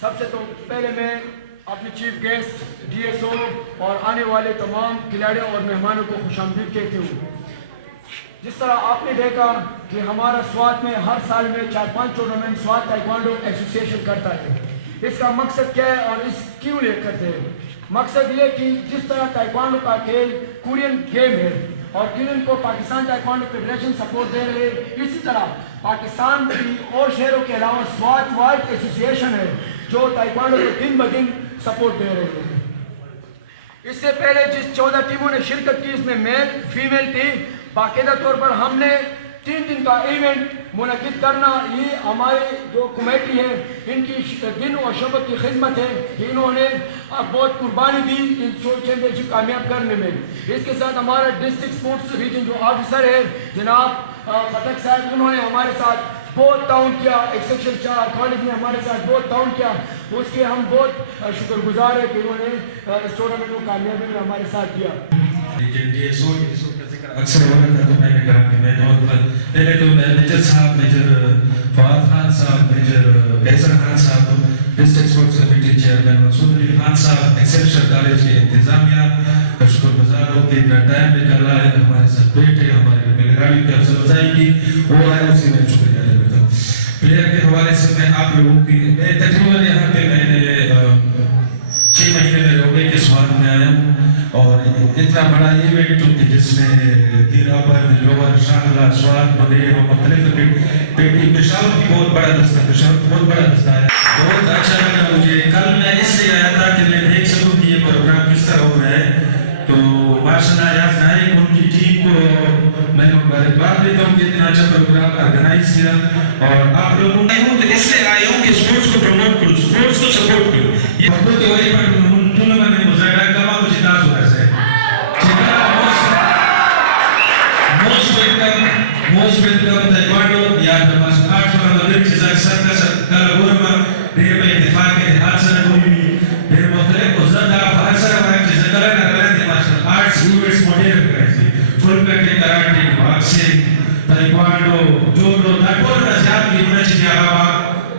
سب سے تو پہلے میں اپنے chief guest D S O اور آنے والے تمام کھلاڑیوں اور مہمانوں کو خوش آمدید کہتے ہوں. جس طرح آپ نے دیکھا کہ ہمارا سوات میں ہر سال میں 4-5 ٹورنامنٹ سوات تائیکوانڈو ایسوسیشن کرتا ہے. اس کا مقصد کیا ہے اور اس کیوں لے کرتے ہیں؟ مقصد یہ کہ جس طرح تائیکوانڈو کا کھیل کورین گیم ہے اور کورین کو پاکستان تائیکوانڈو فیڈریشن سپورٹ دے رہے ہیں، اسی طرح پاکستان کی اور شہروں کے علاوہ سوات وائٹ ایسوسیشن ہے جو تائیکوانڈو کو دن بدن سپورٹ دے رہے ہیں. اس سے پہلے جس 14 ٹیموں نے شرکت کی اس میں میل فیمیل تھی. باقاعدہ طور پر ہم نے 3 دن کا ایونٹ منعقد کرنا، یہ ہماری جو کمیٹی ہے ان کی دن و شبت کی خدمت ہے کہ انہوں نے بہت قربانی دی ان چیمپئن شپ کامیاب کرنے میں. اس کے ساتھ ہمارا ڈسٹرکٹ اسپورٹس ریجن جو آفیسر ہے جناب خطک صاحب، انہوں نے ہمارے ساتھ بہت تعاون کیا. ایک سیکشن 4 کالج نے ہمارے ساتھ بہت تعاون کیا، اس کے ہم بہت شکر گزار ہیں کہ انہوں نے اس ٹورنامنٹ کو کامیابی میں ہمارے ساتھ دیا. اکثر ہوتا تھا تو میں نے کہا کہ میں پہلے تو میجر صاحب، میجر فواد خان صاحب، میجر کیسر خان صاحب، ڈسٹرکٹ اسپورٹس کمیٹی چیئرمین منصور علی خان صاحب، ایکسیلشن کالج کے انتظامیہ کا شکر گزار ہوں کہ اتنا ٹائم نکل رہا ہے ہمارے ساتھ بیٹھے، ہمارے بیلگاڑی کی افسر افزائی کی وہ ہے، اسی میں شکریہ ادا کرتا ہوں. پلیئر کے حوالے سے میں آپ لوگوں کی میں تقریباً یہاں پہ میں نے 6 مہینے میں ہو گئے کہ سوات میں آیا ہوں اور اتنا بڑا ایونٹ جس میں دیرابر، لوور، شانگلہ، سوات، بلیر اور مختلف پیٹی پشاور کی بہت بڑا دستہ ہے. بہت اچھا لگا مجھے. کل میں اس لیے آیا تھا کہ میں دیکھ سکوں کہ یہ پروگرام کس طرح ہو رہا ہے. تو ماشاءاللہ یاد نائک ان کی ٹیم کو میں مبارکباد دیتا ہوں کہ اتنا اچھا پروگرام آرگنائز کیا. اور آپ لوگوں نے اس لیے آئے ہوں کہ اسپورٹس کو پروموٹ کروں، اسپورٹس کو سپورٹ کروں. یہ بہت وہی پر ٹورنامنٹ میں مظاہرہ کروا مجھے ناز ہو رہا ہے. Most welcome Taekwondo یا martial arts for the lyrics از اکثر کلگورما دیر میں اتفاق کے حادثہ ہوئی دیر مختلف ازدہ فحصہ ہوا کہ ذکرہ نگلن دی martial arts ایونٹس مڈیر کریں فل پیٹے karate, boxing, taekwondo, judo, taekwondo نزیاد کی انہیں چیزیں آگاوا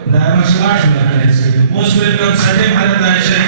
دا martial arts ہونا کریں اس کے. Most welcome سٹیم حضرت عائشہ.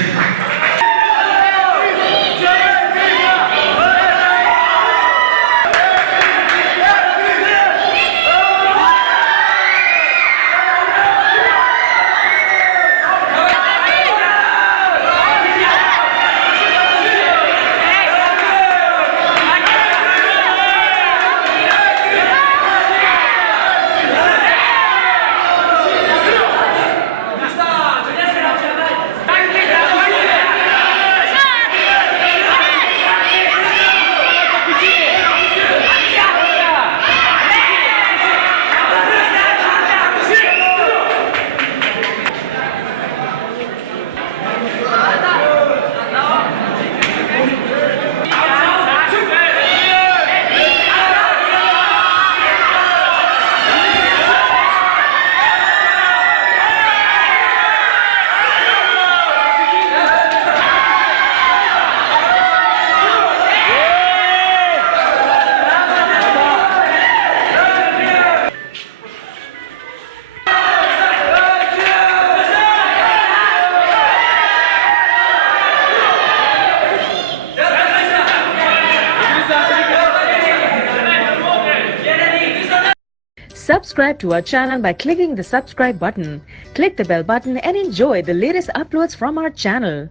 Subscribe to our channel by clicking the subscribe button. Click the bell button and enjoy the latest uploads from our channel.